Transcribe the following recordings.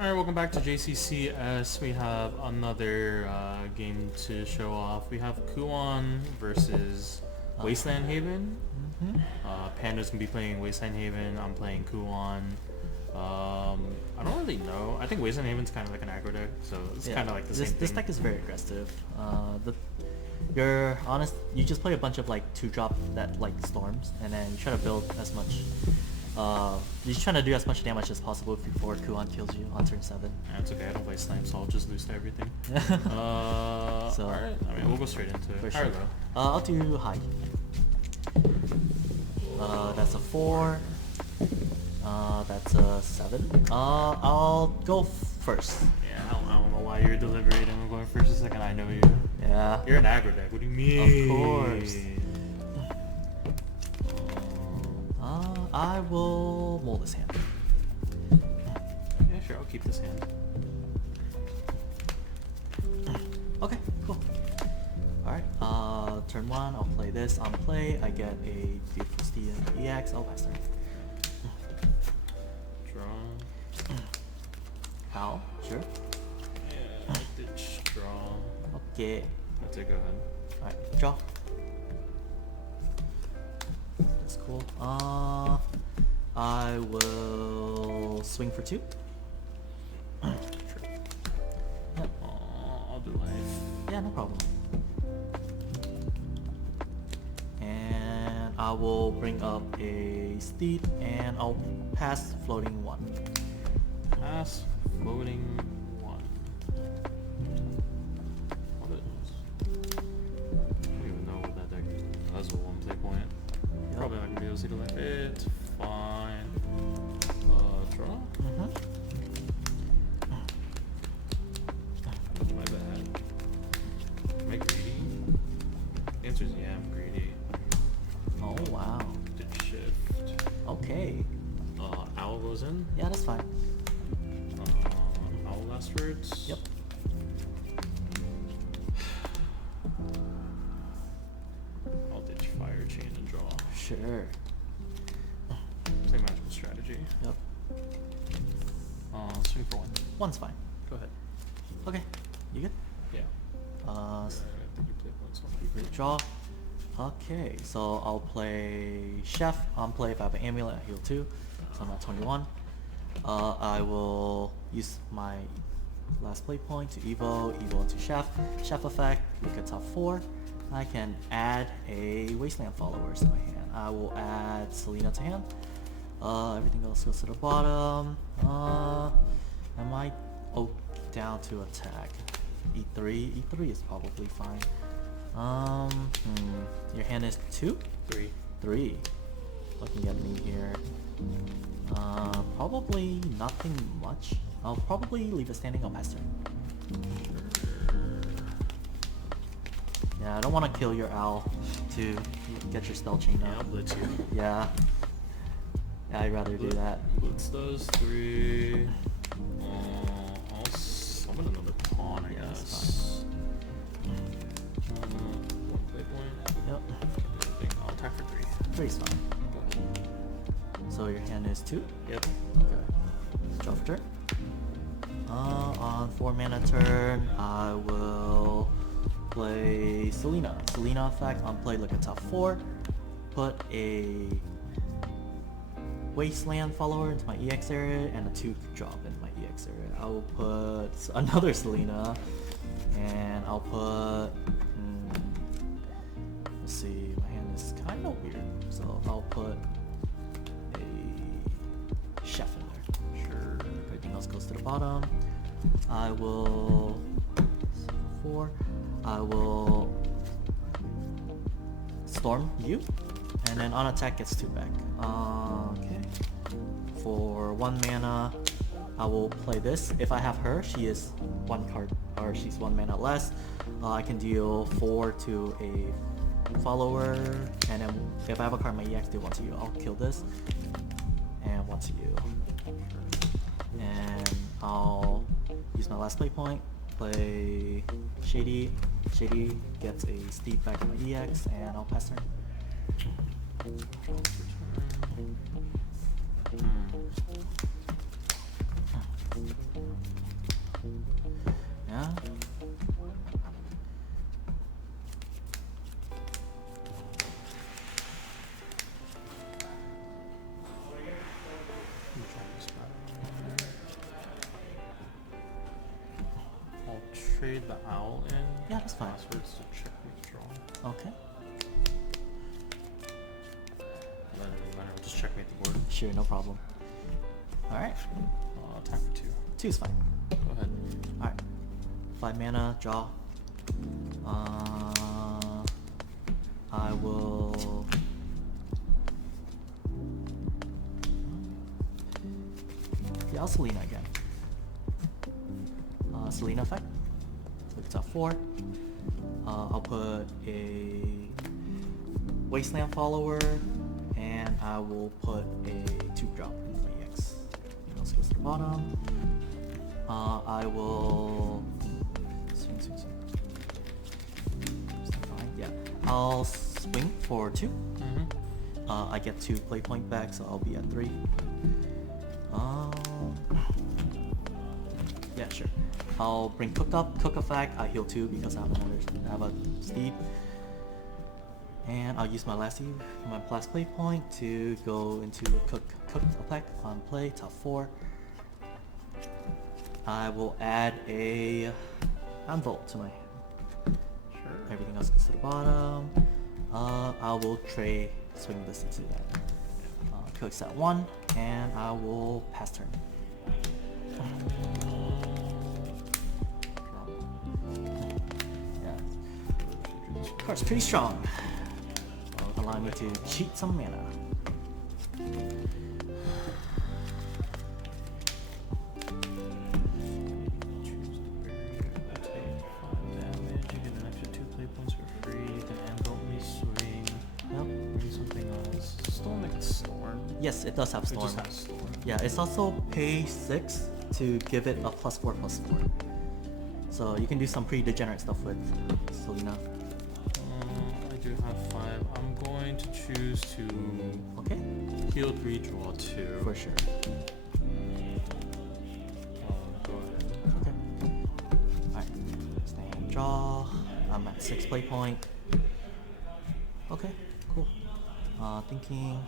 Alright, welcome back to JCCS. We have another game to show off. We have Kuon versus Wasteland Haven. Panda's gonna be playing Wasteland Haven. I'm playing Kuon. I don't really know. I think Wasteland Haven's kind of like an aggro deck, so it's kind of like the same thing. This deck is very aggressive. You're honest. You just play a bunch of like 2-drop that like storms, and then you try to build as much. You're just trying to do as much damage as possible before Kuon kills you on turn 7. That's okay. I don't play Slime, so I'll just lose to everything. So alright. I mean, we'll go straight into it. Sure. I'll do high. That's a 4. That's a 7. I'll go first. Yeah, I don't know why you're deliberating. I'm going first or second. I know you. Yeah. You're an aggro deck. What do you mean? Of course. I will mold this hand. Yeah, sure. I'll keep this hand. Okay, cool. Alright, turn 1, I'll play this. On play, I get a beautiful Steed and EX. I'll pass turn. Draw. How? Sure. Yeah, ditch, draw. Okay. That's it, go ahead. Alright, draw. That's cool. I will swing for 2. Sure. Yep. I'll do life. Yeah, no problem. And I will bring up a Steed and I'll pass floating 1. Pass, floating 1. What is? I don't even know what that deck does with 1 play point. Yep. Probably not gonna be able to see the life. It's fine. Draw? My bad. Am I greedy? The answer is yeah, I'm greedy. Oh wow. Did shift. Okay. Owl goes in. Yeah, that's fine. Owl last words. Yep. I'll ditch fire chain and draw. Sure. Play magical strategy. Yep. Swing for 1. 1's fine. Go ahead. Okay. You good? Yeah. Uh, I think you play 1, so I'll keep it. Draw. Okay, so I'll play Chef. On play, if I have an amulet, I heal 2. So I'm at 21. I will use my last play point to Evo into Chef. Chef effect, look at top 4. I can add a Wasteland Followers to my hand. I will add Selena to hand. Everything else goes to the bottom. I might down to attack. E3. E3 is probably fine. Your hand is 2? 3. 3. Looking at me here. Probably nothing much. I'll probably leave it standing on pass turn. Yeah, I don't want to kill your owl to get your spell chain Yeah, I'll up. blitz you. Yeah. Yeah, I'd rather do that. Blitz those 3. I'll summon another pawn, I Yeah, that's guess. 1 play point. Yep. I'll attack for 3. 3's fine. So your hand is 2? Yep. Okay. Draw for turn. On 4 mana turn, I will play Selena. Selena effect on play, look at top 4. Put a Wasteland Follower into my EX area and a 2 drop into my EX area. I will put another Selena and I'll put let's see, my hand is kind of weird, so I'll put a Chef in there. Sure. Everything else goes to the bottom. I will 4. I will Storm you, and then on attack gets 2 back. Okay. For 1 mana, I will play this. If I have her, she is 1 card, or she's 1 mana less. I can deal 4 to a follower, and then if I have a card in my EX, deal 1 to you. I'll kill this, and 1 to you. And I'll use my last play point, play Shady. Shady gets a Steed back in my EX, and I'll pass turn. Yeah. I'll trade the owl in. Yeah, that's fine. Passwords to check withdraw. Okay. Then I'll just checkmate the board. Sure, no problem. Alright. Attack for 2. 2 is fine. Go ahead. Alright. 5 mana, draw. I will... Yeah, I'll Selena again. Selena effect. So it's a 4. I'll put a Wasteland follower, and I will put a 2-drop in my EX. You know, so goes to the bottom. I will... Yeah, I'll swing for 2. I get 2 play point back, so I'll be at 3. Yeah, sure. I'll bring Cook up, Cook effect. I heal 2 because I have a steed. And I'll use my last play point to go into a Cook effect on play, top 4. I will add a Anvil to my hand. Sure. Everything else goes to the bottom. I will swing this into that. Cook's at 1, and I will pass turn. Yeah. Card's pretty strong. Allow me to cheat some mana. Yes, it does have Storm. It just has Storm. Yeah, it's also pay 6 to give it a +4/+4. So you can do some pretty degenerate stuff with Selena. I do have 5. I'm going to choose to heal 3, draw 2. For sure. Go ahead. Okay. Alright. Stand, draw. I'm at 6 play point. Okay, cool. Thinking.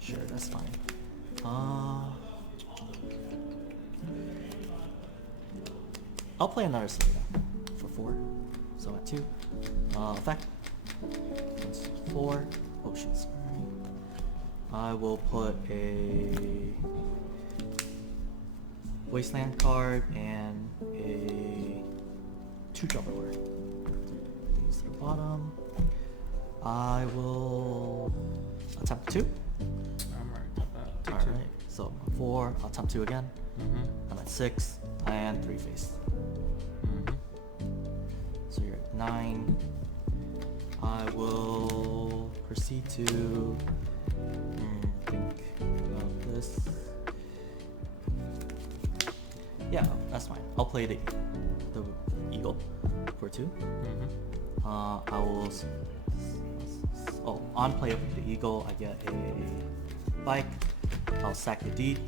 Sure, that's fine. I'll play another Selena for 4. So at 2. Effect. That's 4. Oh shit, sorry. I will put a Wasteland card and a 2-drop away. These to the bottom. I will attempt 2. I'm already at that. Alright, so 4, I'll attempt 2 again. I'm at 6, and 3 face. So you're at 9. I will proceed to think about this. Yeah, that's fine. I'll play the Eagle for 2. I will... on play of the Eagle, I get a bike. I'll sack the deed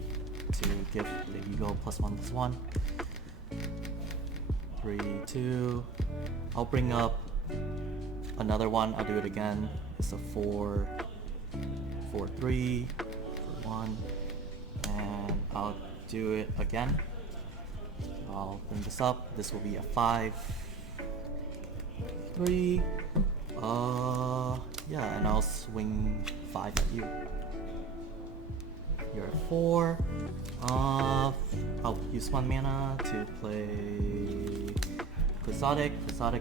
to give the Eagle +1/+1. 3, 2. I'll bring up another one. I'll do it again. It's a 4, 4, 3, 1, and I'll do it again. I'll bring this up. This will be a 5, 3. Yeah, and I'll swing 5 at you. You're at 4. I'll use 1 mana to play Quixotic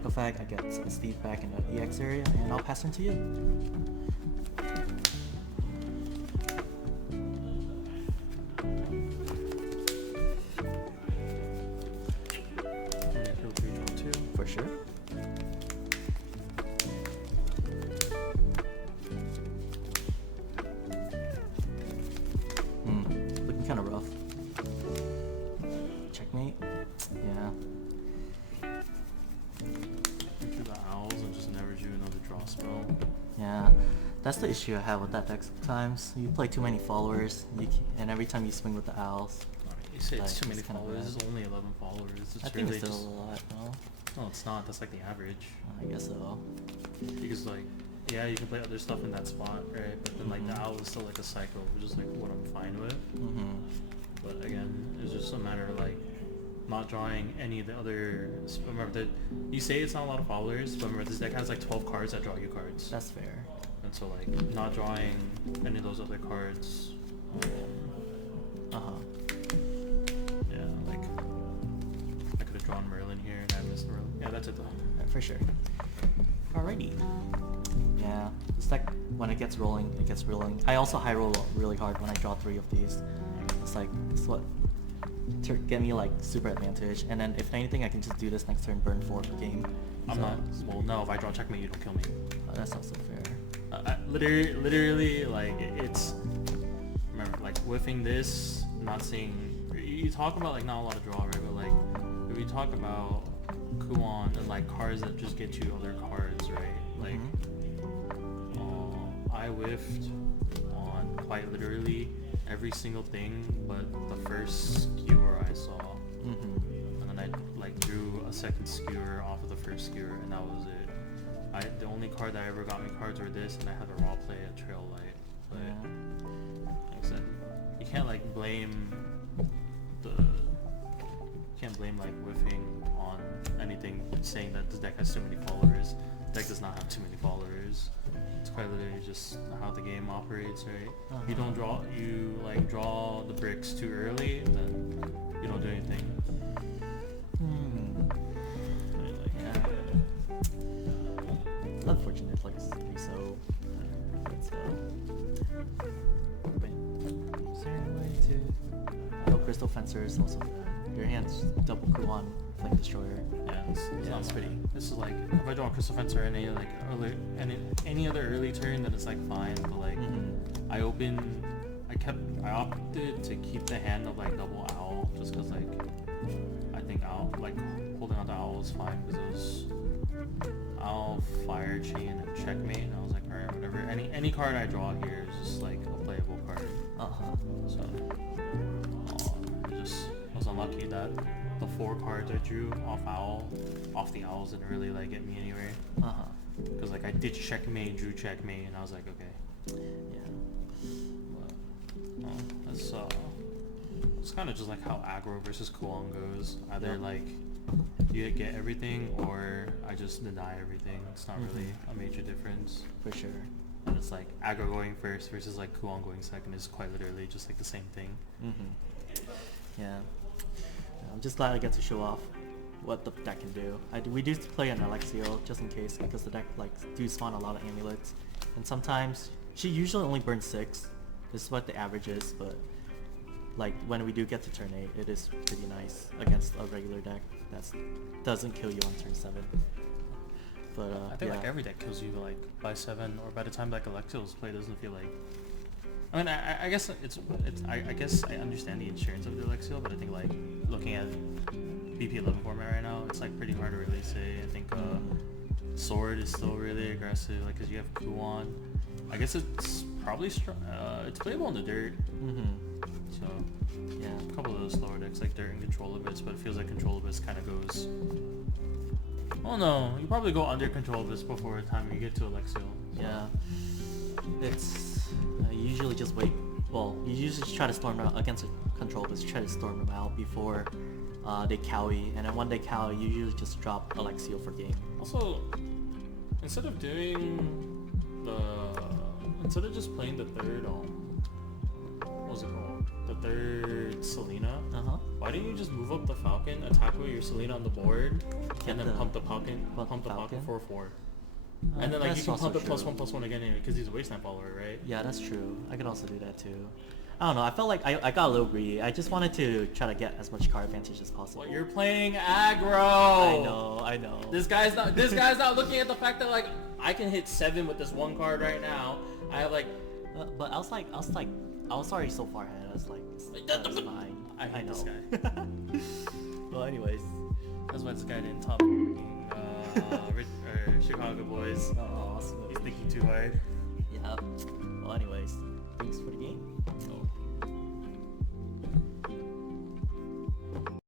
effect. I get a Steve back in the EX area, and I'll pass into you. For sure. Looking kind of rough. Checkmate. Yeah. Do the owls and just never do another draw spell. Yeah. That's the issue I have with that deck sometimes. You play too many followers, and every time you swing with the owls. You say it's like, too many it's kinda followers. bad. It's only 11 followers. It's I think really it's still just... a lot, no? No, it's not. That's like the average. I guess so. Because like, yeah, you can play other stuff in that spot, right? But then like the owl is still like a cycle, which is like what I'm fine with. But again, it's just a matter of like not drawing any of the other. Remember that you say it's not a lot of followers, but remember this deck has like 12 cards that draw you cards. That's fair. And so like not drawing any of those other cards. Yeah, like I could have drawn Merlin here and I missed Merlin. Yeah, that's it though. For sure. Alrighty. Yeah, this deck, when it gets rolling, it gets rolling. I also high roll really hard when I draw 3 of these. It's like, it's what to get me like super advantage, and then if anything I can just do this next turn, burn 4 per game. I'm not, well no, if I draw checkmate you don't kill me. That's not so fair. Literally, like, it's, remember, like, whiffing this, not seeing, you talk about, like, not a lot of draw, right, but, like, if you talk about Kuon and, like, cards that just get you other cards, right, like, I whiffed on, quite literally, every single thing but the first skewer I saw. And then I, like, drew a second skewer off of the first skewer, and that was it. The only card that ever got me cards were this, and I had a raw play at Trail Light. But like I said, you can't like blame like whiffing on anything saying that this deck has too many followers. The deck does not have too many followers. It's quite literally just how the game operates, right? You don't draw, you like draw the bricks too early, then you don't do anything. Unfortunate, like so. Oh, Crystal Fencer is also good. Your hand's double Kuon Flame Destroyer. Yeah, it's not pretty. This is like, if I draw a Crystal Fencer any like early, any other early turn, then it's like fine. But like, I opted to keep the hand of like double owl just because like, I think owl, like holding on to owl was fine because it was owl, fire chain, and checkmate, and I was like, alright, whatever. Any card I draw here is just like a playable card. So, I was unlucky that the 4 cards I drew off the owls didn't really like get me anywhere. Because like I did checkmate, drew checkmate, and I was like, okay. But, it's kind of just like how aggro versus Kuon goes. Either like you get everything, or I just deny everything. It's not really a major difference. For sure. And it's like aggro going first versus like Kuon going second is quite literally just like the same thing. Yeah. I'm just glad I get to show off what the deck can do. We do play an Alexio just in case, because the deck like do spawn a lot of amulets, and sometimes she usually only burns 6. This is what the average is, but like when we do get to turn 8, it is pretty nice against a regular deck that doesn't kill you on turn 7. But I think like every deck kills you like by 7, or by the time like Alexio's play doesn't feel like. I mean, I guess I guess I understand the insurance of the Alexio, but I think like looking at BP11 format right now, it's like pretty hard to really say. I think Sword is still really aggressive, like because you have Kuon. I guess it's probably it's playable in the dirt. So yeah, a couple of those slower decks like Dirt and Control Abyss, but it feels like Control Abyss kind of goes. Oh no, you probably go under Control Abyss before the time you get to Alexio. So. Yeah, it's you usually just wait. Well, you usually just try to storm out against a Control Abyss. Try to storm them out before they cowie, and then when they cowie, you usually just drop Alexio for game. Also, instead of just playing the third what was it called? The third Selena. Why didn't you just move up the Falcon, attack with your Selena on the board, and then pump the Falcon 4/4? And then like you can pump it +1/+1 again because he's a Wasteland follower, right? Yeah, that's true. I could also do that too. I don't know. I felt like I got a little greedy. I just wanted to try to get as much card advantage as possible. Well, you're playing aggro. I know. This guy's not looking at the fact that like I can hit 7 with this one card right now. I have like. But I was already so far ahead. I was like, that's fine. I know. This guy. Well, anyways, that's why this guy didn't top Chicago boys. Oh, he's thinking too hard. Yeah. Well, anyways,